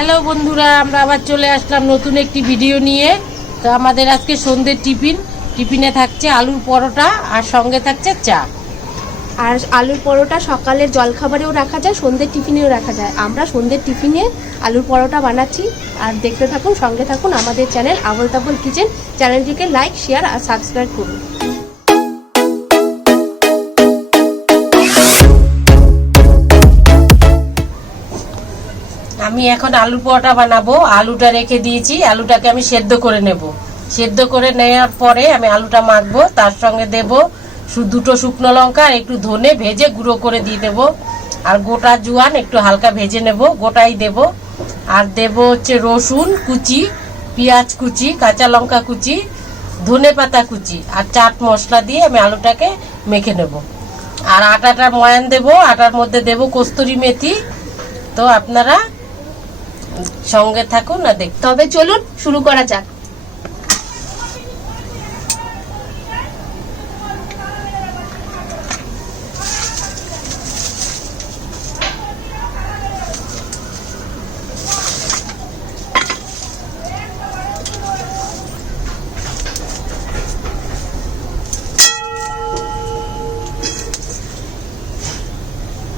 Hello বন্ধুরা, আমরা আবার চলে আসলাম নতুন একটি ভিডিও নিয়ে। তো আমাদের আজকে সন্ধ্যের টিফিন। টিফিনে থাকছে আলুর পরোটা আর সঙ্গে থাকছে চা। আর আলুর পরোটা সকালের জলখাবারেও রাখা যায়, সন্ধ্যের টিফিনেও রাখা যায়। আমরা সন্ধ্যের টিফিনে আলুর পরোটা বানাচ্ছি। আর দেখতে থাকুন, সঙ্গে থাকুন আমাদের চ্যানেল আবল তাবল কিচেন। চ্যানেলটিকে লাইক, শেয়ার আর সাবস্ক্রাইব করুন। আমি এখন আলুর পরোটা বানাবো, আলুটা রেখে দিয়েছি, আলুটাকে আমি সেদ্ধ করে নেব। সেদ্ধ করে নেওয়ার পরে আমি আলুটা মাখবো, তার সঙ্গে দেব দুটো শুকনো লঙ্কা আর একটু ধনে ভেজে গুঁড়ো করে দিয়ে দেবো। আর গোটা জোয়ান একটু হালকা ভেজে নেব, গোটাই দেব। আর দেব হচ্ছে রসুন কুচি, পেঁয়াজ কুচি, কাঁচা লঙ্কা কুচি, ধনে পাতা কুচি আর চাট মশলা দিয়ে আমি আলুটাকে মেখে নেব। আর আটাটা ময়ান দেব, আটার মধ্যে দেব কস্তুরি মেথি। তো আপনারা সঙ্গে থাকুন না দেখ তবে চলুন শুরু করা যাক।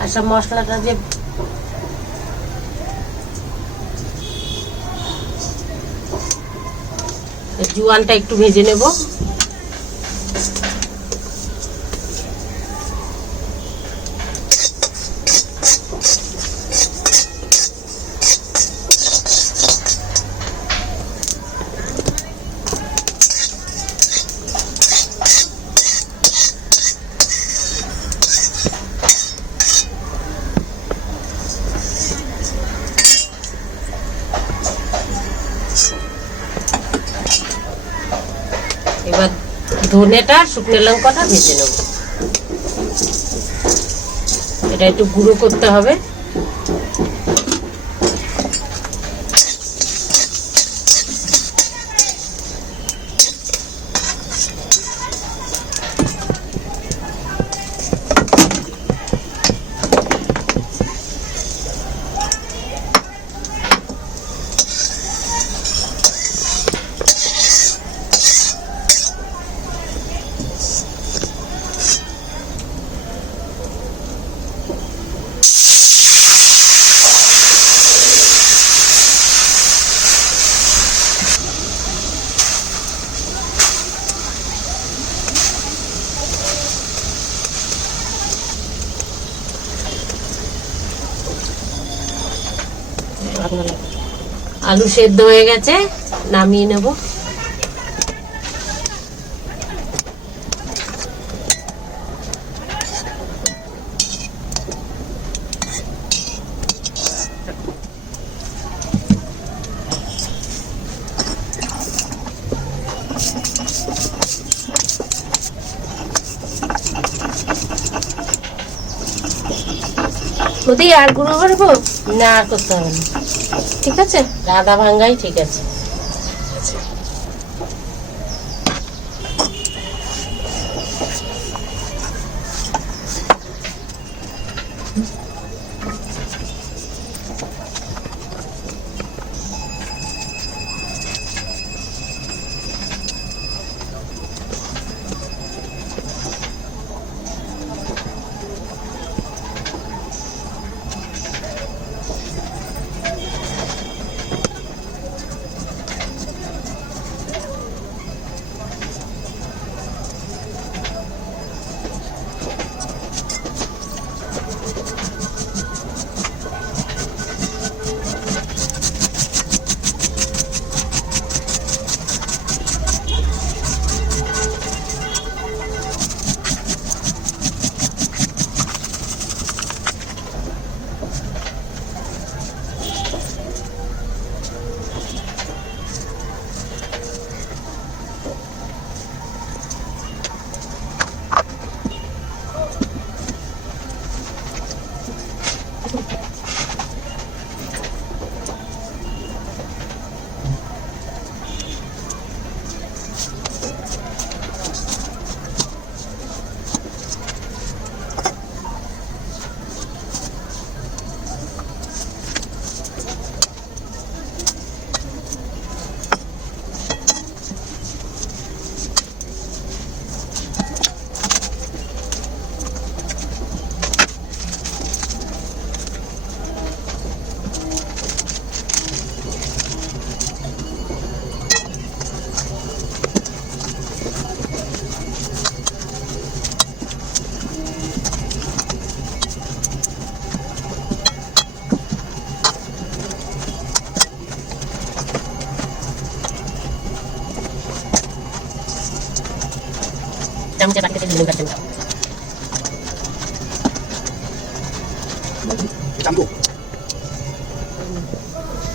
আচ্ছা মশলাটা যে জোয়ানটা একটু ভেজে নেব। ধনেটা শুকনো লঙ্কাটা ভেজে নেব। এটা একটু গুঁড়ো করতে হবে। আলু সেদ্ধ হয়ে গেছে নামিয়ে নেব। আর গুঁড়ো করব? না আর করতে হবে না। ঠিক আছে? আদা ভাঙ্গাই ঠিক আছে।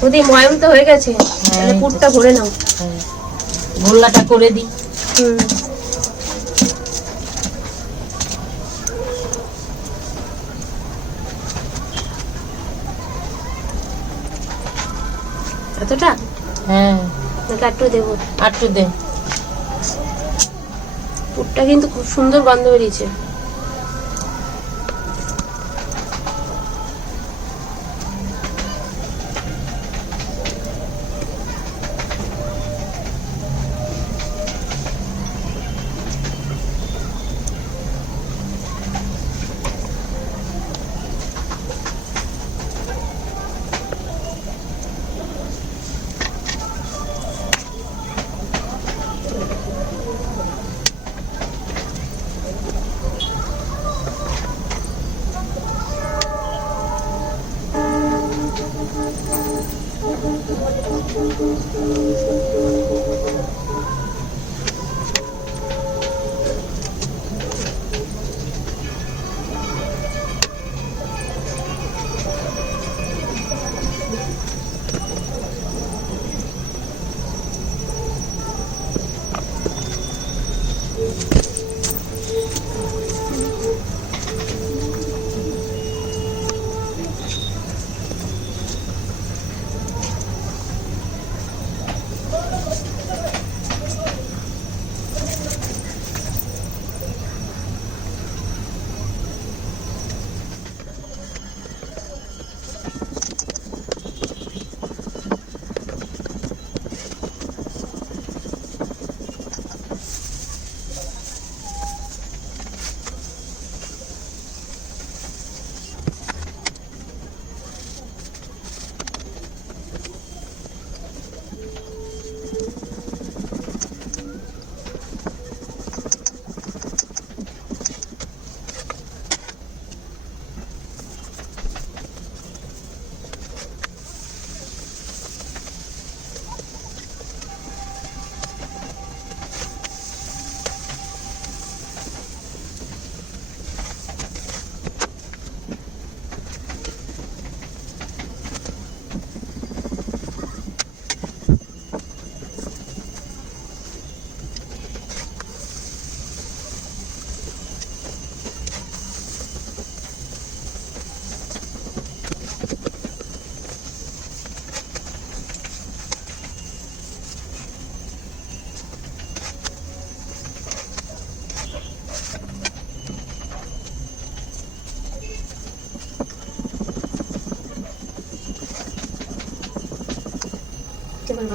ওদি ময়াম তো হয়ে গেছে তাহলে পুরটা ভরে নাও। হ্যাঁ। গোল্লাটা করে দিই। হুম। এতটা? হ্যাঁ। একটু দেবো। আটটু দে। পুরটা কিন্তু খুব সুন্দর গন্ধ বেরিয়েছে।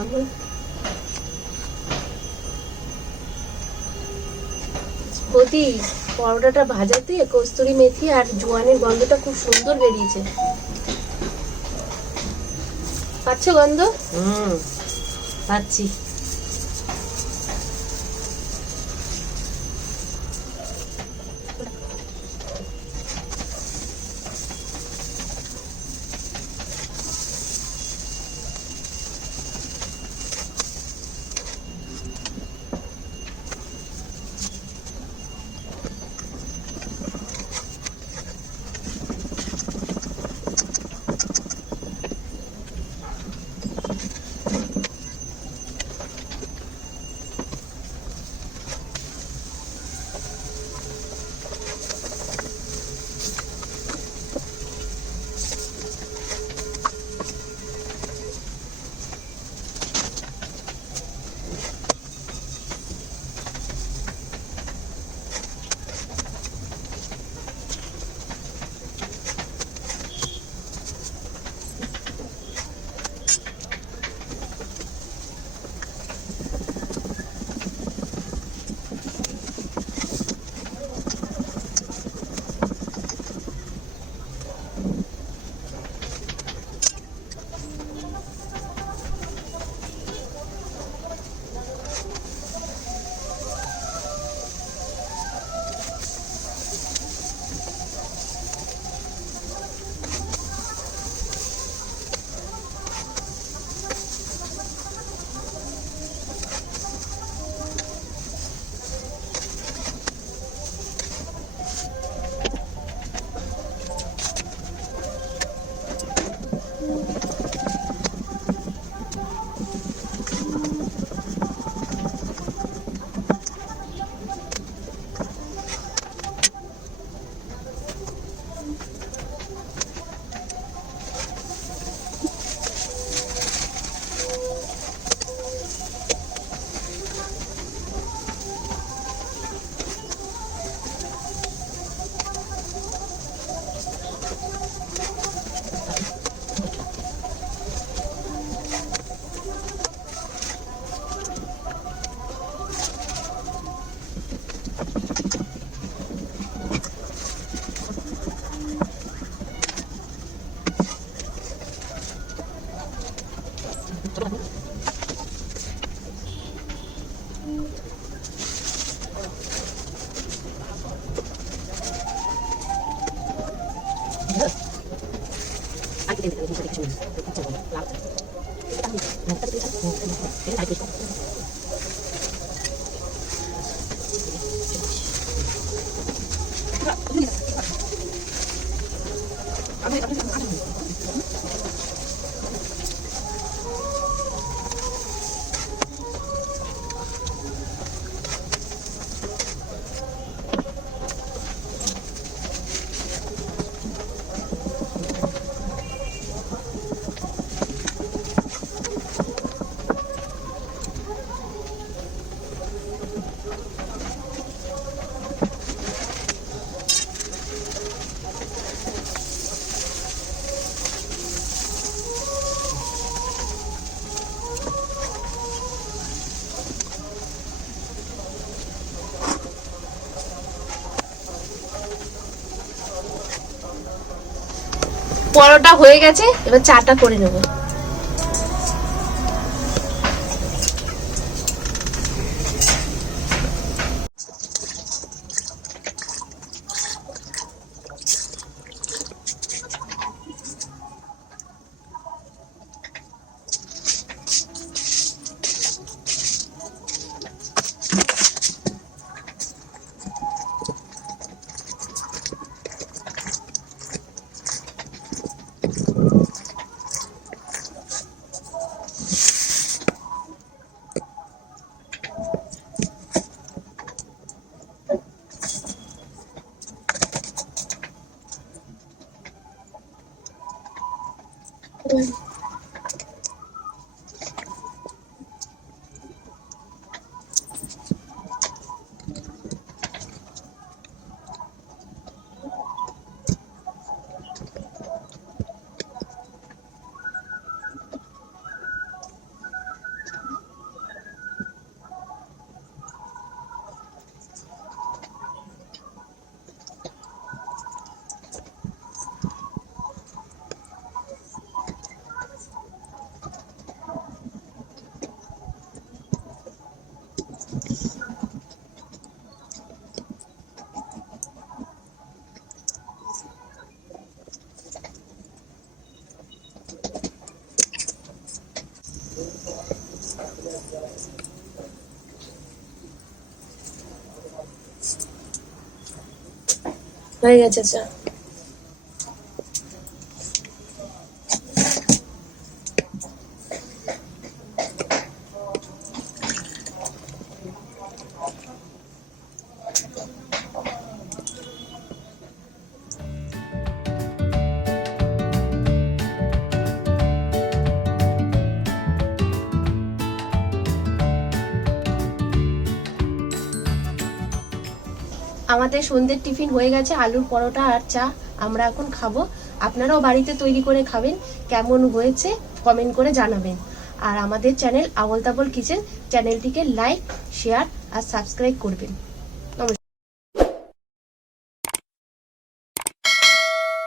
এবার প্রতি পরোটাটা ভাজাতে কস্তুরি মেথি আর জোয়ানের গন্ধটা খুব সুন্দর বেরিয়েছে। পাচ্ছ গন্ধ? হুম, পাচ্ছি। ほら、海だ。পরোটা হয়ে গেছে এবার চাটা করে নেব। হয়ে গেছে চা আমাদের সন্ধ্যের টিফিন হয়ে গেছে, আলুর পরোটা আর চা আমরা এখন খাব। আপনারাও বাড়িতে তৈরি করে খাবেন, কেমন হয়েছে কমেন্ট করে জানাবেন। আর আমাদের চ্যানেল আবল তাবল কিচেন চ্যানেলটিকে লাইক শেয়ার আর সাবস্ক্রাইব করবেন।